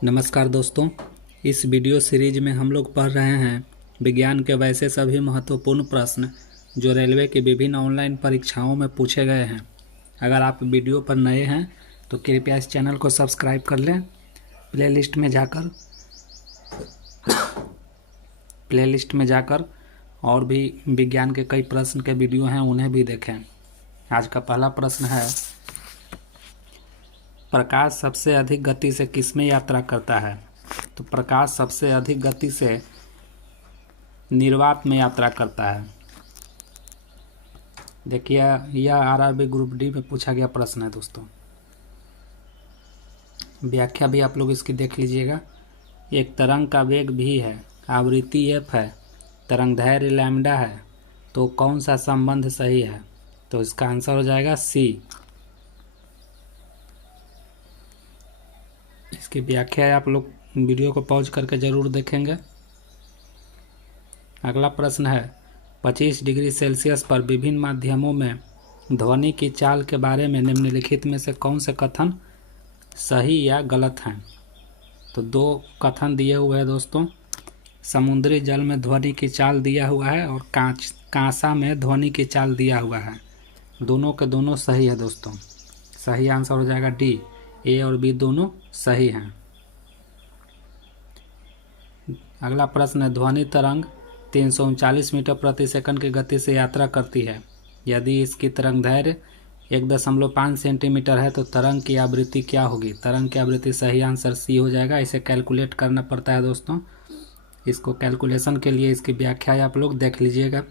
नमस्कार दोस्तों, इस वीडियो सीरीज में हम लोग पढ़ रहे हैं विज्ञान के वैसे सभी महत्वपूर्ण प्रश्न जो रेलवे की विभिन्न ऑनलाइन परीक्षाओं में पूछे गए हैं। अगर आप वीडियो पर नए हैं तो कृपया इस चैनल को सब्सक्राइब कर लें। प्लेलिस्ट में जाकर और भी विज्ञान के कई प्रश्न के वीडियो हैं, उन्हें भी देखें। आज का पहला प्रश्न है, प्रकाश सबसे अधिक गति से किसमें यात्रा करता है? तो प्रकाश सबसे अधिक गति से निर्वात में यात्रा करता है। देखिए, यह आरआरबी ग्रुप डी में पूछा गया प्रश्न है दोस्तों। व्याख्या भी आप लोग इसकी देख लीजिएगा। एक तरंग का वेग भी है, आवृत्ति एफ है, तरंगदैर्घ्य लैम्डा है, तो कौन सा संबंध सही है? तो इसका आंसर हो जाएगा सी। इसकी व्याख्या आप लोग वीडियो को पॉज करके ज़रूर देखेंगे। अगला प्रश्न है, 25 डिग्री सेल्सियस पर विभिन्न माध्यमों में ध्वनि की चाल के बारे में निम्नलिखित में से कौन से कथन सही या गलत हैं? तो दो कथन दिए हुए हैं दोस्तों। समुद्री जल में ध्वनि की चाल दिया हुआ है और कांसा में ध्वनि की चाल दिया हुआ है। दोनों के दोनों सही है दोस्तों। सही आंसर हो जाएगा डी। ए और बी दोनों सही हैं। अगला प्रश्न है, ध्वनि तरंग 339 मीटर प्रति सेकंड की गति से यात्रा करती है। यदि इसकी तरंगदैर्घ्य 1.5 सेंटीमीटर है तो तरंग की आवृत्ति क्या होगी? तरंग की आवृत्ति सही आंसर सी हो जाएगा। इसे कैलकुलेट करना पड़ता है दोस्तों। इसको कैलकुलेशन के लिए इसकी व्याख्या आप लोग देख लीजिएगा।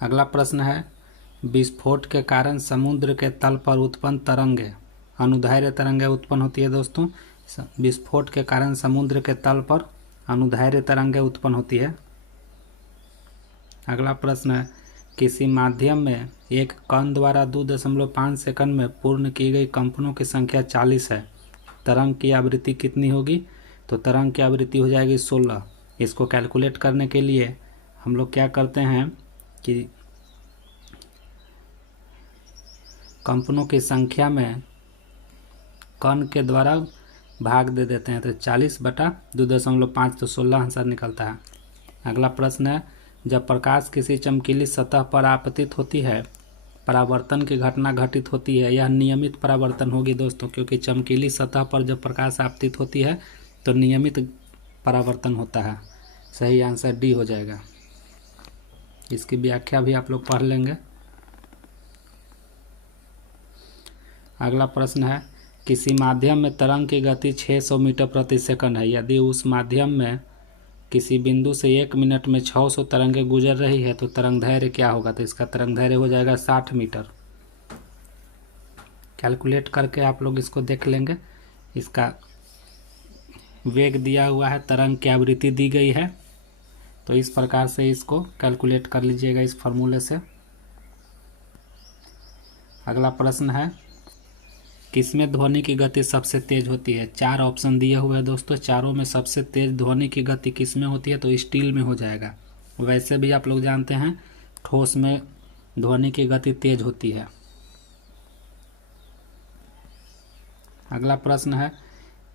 अगला प्रश्न है, विस्फोट के कारण समुद्र के तल पर उत्पन्न तरंगें अनुदैर्घ्य तरंगें उत्पन्न होती है दोस्तों। विस्फोट के कारण समुद्र के तल पर अनुदैर्घ्य तरंगें उत्पन्न होती है। अगला प्रश्न है, किसी माध्यम में एक कण द्वारा 2.5 सेकंड में पूर्ण की गई कंपनों की संख्या 40 है। तरंग की आवृत्ति कितनी होगी? तो तरंग की आवृत्ति हो जाएगी 16। इसको कैलकुलेट करने के लिए हम लोग क्या करते हैं कि कंपनों की संख्या में कण के द्वारा भाग दे देते हैं, तो 40/2.5 तो 16 आंसर निकलता है। अगला प्रश्न है, जब प्रकाश किसी चमकीली सतह पर आपतित होती है, परावर्तन की घटना घटित होती है। यह नियमित परावर्तन होगी दोस्तों, क्योंकि चमकीली सतह पर जब प्रकाश आपतित होती है तो नियमित परावर्तन होता है। सही आंसर डी हो जाएगा। इसकी व्याख्या भी आप लोग पढ़ लेंगे। अगला प्रश्न है, किसी माध्यम में तरंग की गति 600 मीटर प्रति सेकंड है। यदि उस माध्यम में किसी बिंदु से 1 मिनट में 600 तरंगें गुजर रही है तो तरंगदैर्घ्य क्या होगा? तो इसका तरंगदैर्घ्य हो जाएगा 60 मीटर। कैलकुलेट करके आप लोग इसको देख लेंगे। इसका वेग दिया हुआ है, तरंग की आवृत्ति दी गई है, तो इस प्रकार से इसको कैलकुलेट कर लीजिएगा इस फॉर्मूले से। अगला प्रश्न है, किसमें ध्वनि की गति सबसे तेज होती है? 4 ऑप्शन दिए हुए हैं दोस्तों। चारों में सबसे तेज ध्वनि की गति किसमें होती है? तो स्टील में हो जाएगा। वैसे भी आप लोग जानते हैं ठोस में ध्वनि की गति तेज होती है। अगला प्रश्न है,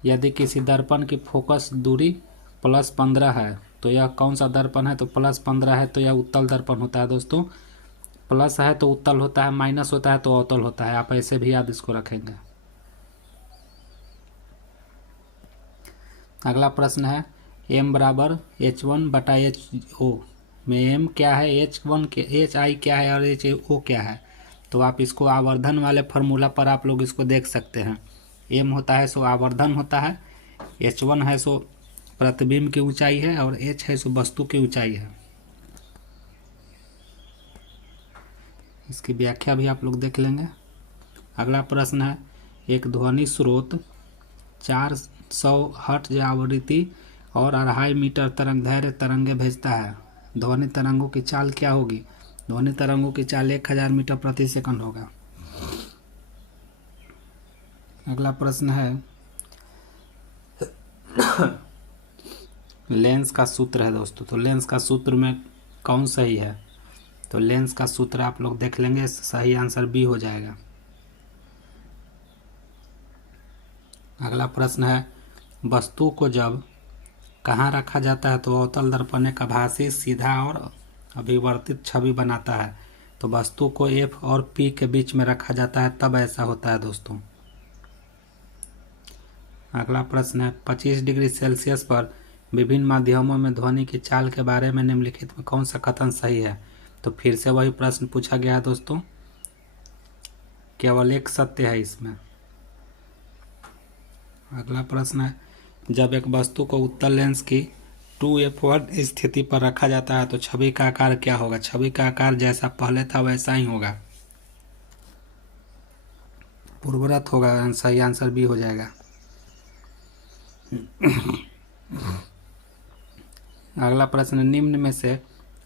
यदि किसी दर्पण की फोकस दूरी +15 है तो यह कौन सा दर्पण है? तो +15 है तो यह उत्तल दर्पण होता है दोस्तों। प्लस है तो उत्तल होता है, माइनस होता है तो अवतल होता है। आप ऐसे भी याद इसको रखेंगे। अगला प्रश्न है, m बराबर h1/ho में m क्या है, hi क्या है और ho क्या है? तो आप इसको आवर्धन वाले फार्मूला पर आप लोग इसको देख सकते हैं। m होता है सो आवर्धन होता है, h1 है सो प्रतिबिंब की ऊंचाई है और h है सो वस्तु की ऊंचाई है। इसकी व्याख्या भी आप लोग देख लेंगे। अगला प्रश्न है, एक ध्वनि स्रोत 400 हर्ट्ज आवृत्ति और 2.5 मीटर तरंगदैर्घ्य तरंगें भेजता है। ध्वनि तरंगों की चाल क्या होगी? ध्वनि तरंगों की चाल 1000 मीटर प्रति सेकंड होगा। अगला प्रश्न है, लेंस का सूत्र है दोस्तों। तो लेंस का सूत्र में कौन सही है? तो लेंस का सूत्र आप लोग देख लेंगे। सही आंसर बी हो जाएगा। अगला प्रश्न है, वस्तु को जब कहाँ रखा जाता है तो अवतल दर्पण एक आभासी, सीधा और अभिवर्तित छवि बनाता है। तो वस्तु को F और P के बीच में रखा जाता है, तब ऐसा होता है दोस्तों। अगला प्रश्न है, 25 डिग्री सेल्सियस पर विभिन्न माध्यमों में ध्वनि की चाल के बारे में निम्नलिखित में कौन सा कथन सही है। तो फिर से वही प्रश्न पूछा गया है दोस्तों, केवल एक सत्य है इसमें। अगला प्रश्न है, जब एक वस्तु को उत्तल लेंस की 2f1 स्थिति पर रखा जाता है तो छवि का आकार क्या होगा। छवि का आकार जैसा पहले था वैसा ही होगा, पूर्ववत होगा। सही आंसर भी हो जाएगा। अगला प्रश्न, निम्न में से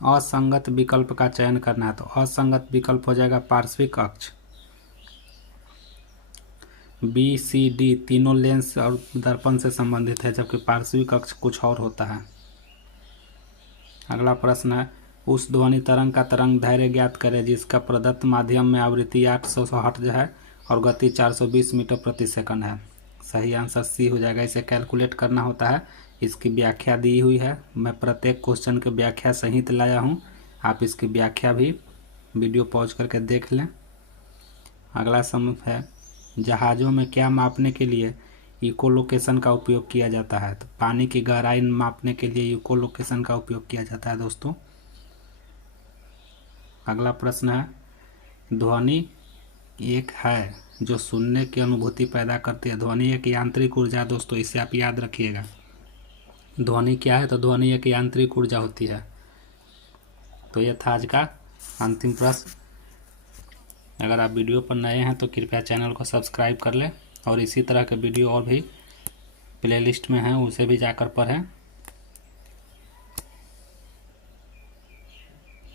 असंगत विकल्प का चयन करना है। तो असंगत विकल्प हो जाएगा पार्श्विक अक्ष। बी सी डी तीनों लेंस और दर्पण से संबंधित है, जबकि पार्श्विक अक्ष कुछ और होता है। अगला प्रश्न है, उस ध्वनि तरंग का तरंग दैर्घ्य ज्ञात करें जिसका प्रदत्त माध्यम में आवृत्ति 800 हर्ट्ज है और गति 420 मीटर प्रति सेकंड है। सही आंसर सी हो जाएगा। इसे कैलकुलेट करना होता है, इसकी व्याख्या दी हुई है। मैं प्रत्येक क्वेश्चन की व्याख्या सहित लाया हूँ, आप इसकी व्याख्या भी वीडियो पॉज करके देख लें। अगला सम है, जहाज़ों में क्या मापने के लिए इकोलोकेशन का उपयोग किया जाता है। तो पानी की गहराई मापने के लिए इकोलोकेशन का उपयोग किया जाता है दोस्तों। अगला प्रश्न है, ध्वनि एक है जो सुनने की अनुभूति पैदा करती है। ध्वनि एक यांत्रिक ऊर्जा दोस्तों, इसे आप याद रखिएगा। ध्वनि क्या है, तो ध्वनि एक यांत्रिक ऊर्जा होती है। तो यह था आज का अंतिम प्रश्न। अगर आप वीडियो पर नए हैं तो कृपया चैनल को सब्सक्राइब कर लें और इसी तरह के वीडियो और भी प्लेलिस्ट में हैं, उसे भी जाकर पढ़ें।